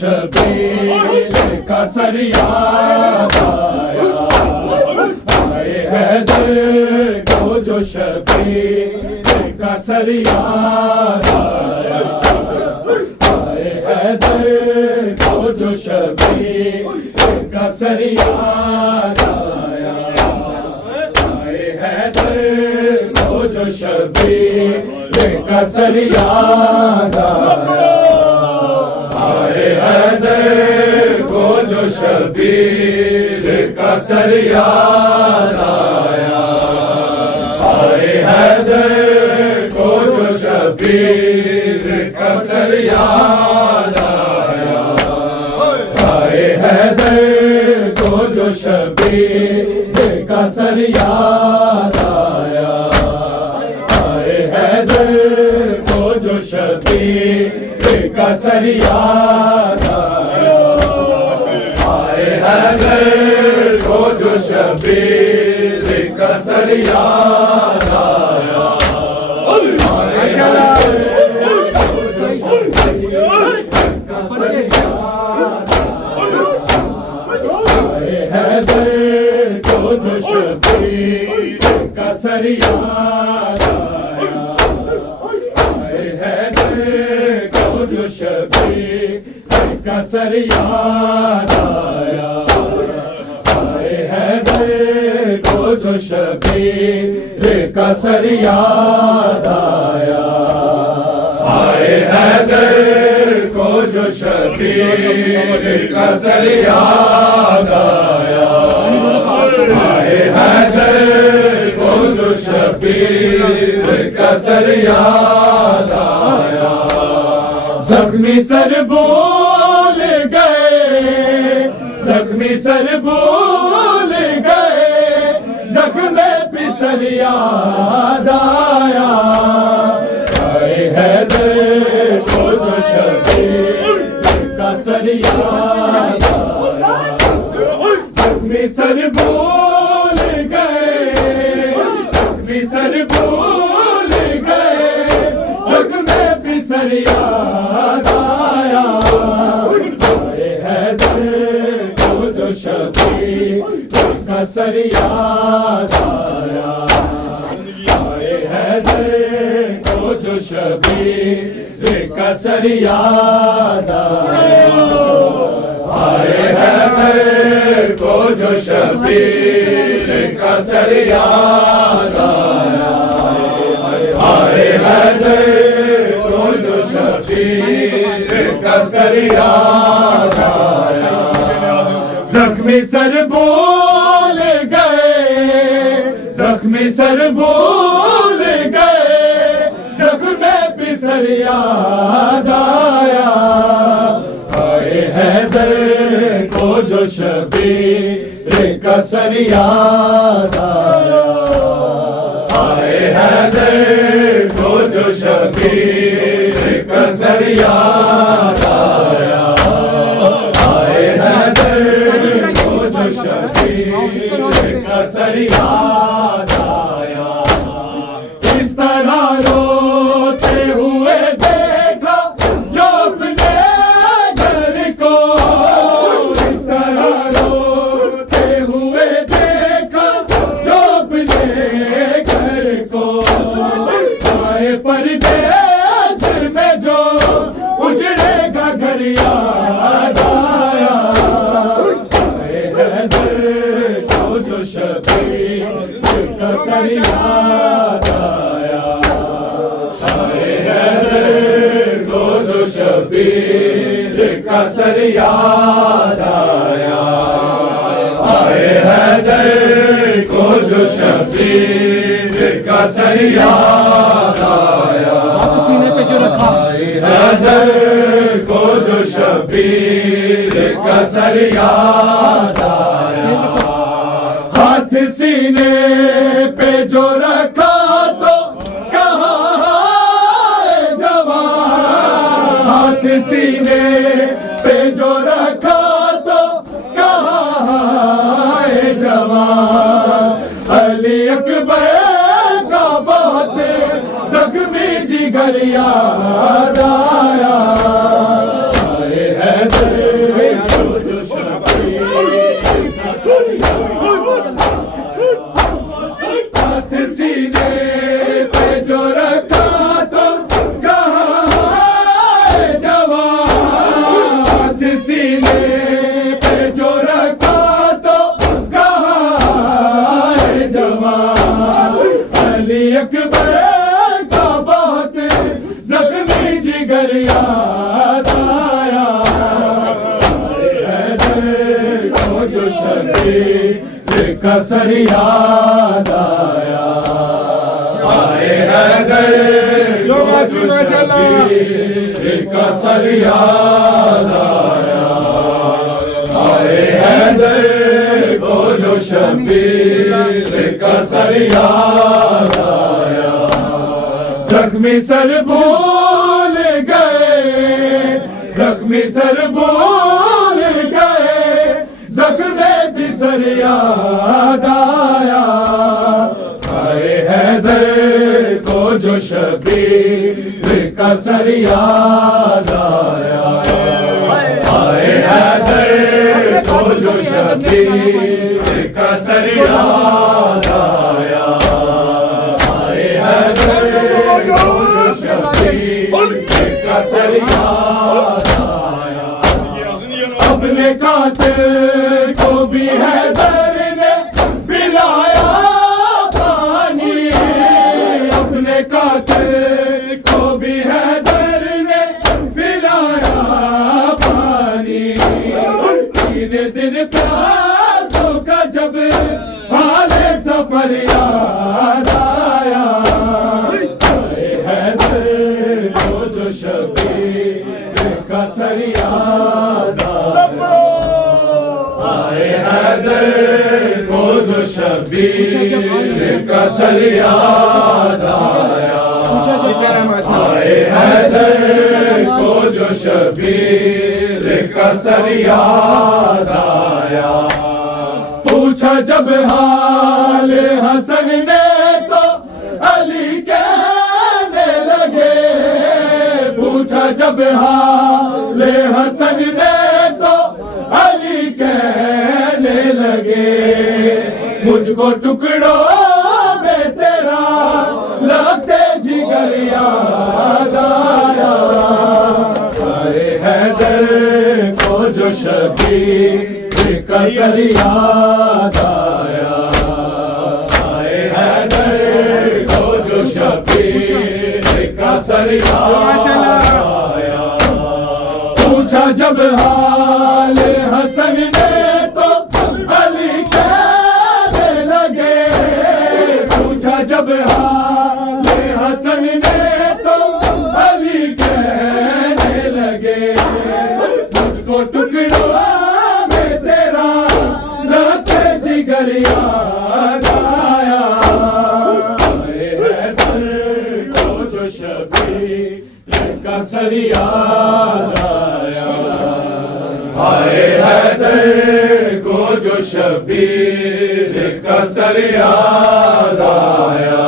شبیر کا سر یاد آیا، آئے حیدر کو جو شبیر کا سر یاد آیا، آئے حیدر کو جو شبیر کا سر یاد آیا، آئے حیدر کو جو شبیر کا سر یاد آیا، آئے حیدر کو جو شبیر کا سر یاد آیا، آئے حیدر کو جو شبیر کا سر یاد آیا، آئے حیدر کو جو شبیر کا سر یاد آیا، آئے حیدر کو جو شبیر کا سر یاد آیا، آئے حیدر کو جو شبیر کا سر یاد آیا، آئے حیدر کو جو شبیر کا سر یاد آیا، آئے حیدر کو جو شبیر کا سر یاد آیا، آئے حیدر کو جو شبیر کا سر یاد آیا، آئے حیدر کو جو شبیر کا سر یاد آیا، آئے حیدر کو جو شبیر کا سر یاد آیا، زخمی سر بھول گئے، زخمی سر بھول گئے، زخم پسر یاد آیا، آئے حیدر کو جو شبیر کا سر یاد آیا، زخمی سر بھول گئے، زخمی سر بھول گئے، زخم پسر یاد آیا، آئے حیدر کو جو شبیر کا سر یاد آیا، آئے حیدر کو جو شبیر کا سر یاد آیا، آئے حیدر کو جو شبیر کا سر یاد آیا، آئے حیدر کو جو شبیر کا سر یاد آیا، زخمی سر بھول گئے، زخمی سر بھول گئے، زخم پسر یاد آیا، آئے حیدر کو جو شبیر کا سر یاد آیا، آئے حیدر کو جو شبیر کا سر یاد آیا، آئے حیدر کو جو شبیر کا سر یاد آیا، اس طرح روتے ہوئے دیکھا جو اپنے گھر کو، اس طرح روتے ہوئے دیکھا جو اپنے گھر کو، آئے پردیس میں جو اجڑے گا گھر یاد آیا، آئے حیدر کو جو شبیر کا سر یاد آیا، آئے حیدر کو جو شبیر کا سر یاد آیا، آئے حیدر کو جو شبیر کا سر یاد آیا، سینے پہ جو رکھا، آئے حیدر کو جو شبیر کا سر یاد آیا، ہاتھ سینے پہ جو رکھا تو کہا ہے جوان، ہاتھ سینے پہ جو رکھا تو کہا ہے جوان، علی اکبر کا بہت زخمی جگر یاد آیا، آئے حیدر اکبر کا بہت زخمی جگر یاد آیا، حیدر کو جو شبیر کا سر یاد آیا، حیدر کو جو شبیر کا سر یاد آیا، حیدر کو جو شبیر کا سر یاد آیا، زخمی سر بھول گئے، زخمی سر بھول گئے، زخمی سر یاد آیا، حیدر کو جو شبیر کا سر یاد آیا، حیدر کو جو شبیر کا سر یاد آیا، حیدر کو جو شبیر کا سر یاد آیا، اپنے قاتل کو بھی حیدر نے پلایا پانی، اپنے قاتل کو بھی حیدر نے پلایا پانی، تین دن پیاسوں کا جب حال سفر یاد آیا، حیدر کو جو شبیر کا سر یاد آیا، حیدر کو جو شبیر کا سر یاد آیا، حیدر کو جو شبیر کا سر یاد آیا، پوچھا جب حال حسن نے تو علی کہنے لگے، پوچھا جب حال حسن نے تو علی کہنے لگے، مجھ کو ٹکڑوں میں تیرا لگتے جگر یاد آیا، حیدر کو جو شبیر کا سر یاد آیا، حیدر کو جو شبیر کا سر یاد آیا، پوچھا جب حال حسن نے تو علی کہنے لگے، پوچھا جب حال حسن نے تو علی کہنے لگے، مجھ کو ٹکڑوں میں تیرا رہتے جگر یاد آیا، حیدر کو جو شبیر کا سر یاد آیا، حیدر کو جو شبیر کا سر یاد آیا،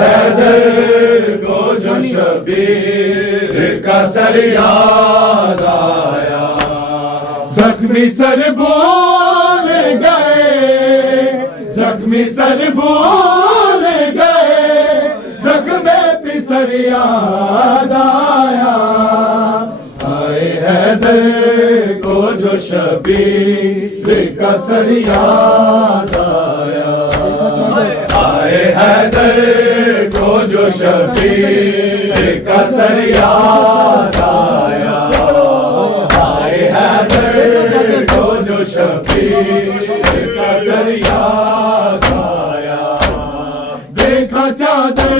حیدر کو جو شبیر کا سر یاد آیا، زخمی سر بھول گئے، زخمی سر بھول گئے، زخمی سر یاد آیا، حیدر کو جو شبیر کا سر یاد آیا، حیدر کو جو شبیر کا سر یاد آیا، حیدر کو جو شبیر کا سر یاد آیا، دیکھا چادر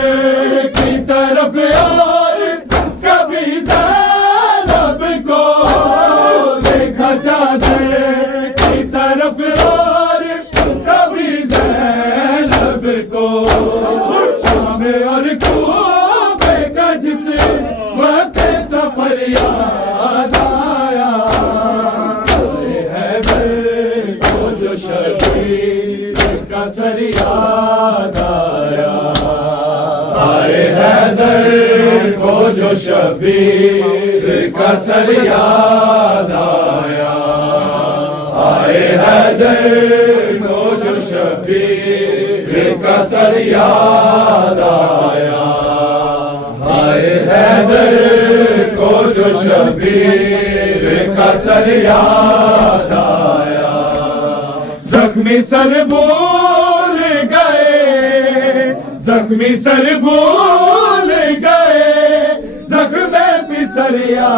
کی طرف اور کبھی زینب کو، دیکھا چادر کی طرف اور کبھی زینب کو، شام اور کوفے کا جس وقت سفر یاد آیا، حیدر کو جو شبیر کا سر یاد آیا، حیدر کو جو شبیر کا سر یاد آیا، حیدر کو جو شبیر کا سر یاد آیا، حیدر کو جو شبیر کا سر یاد آیا، زخمی سر بھول گئے، زخمی سر بھول گئے زخم پسر یاد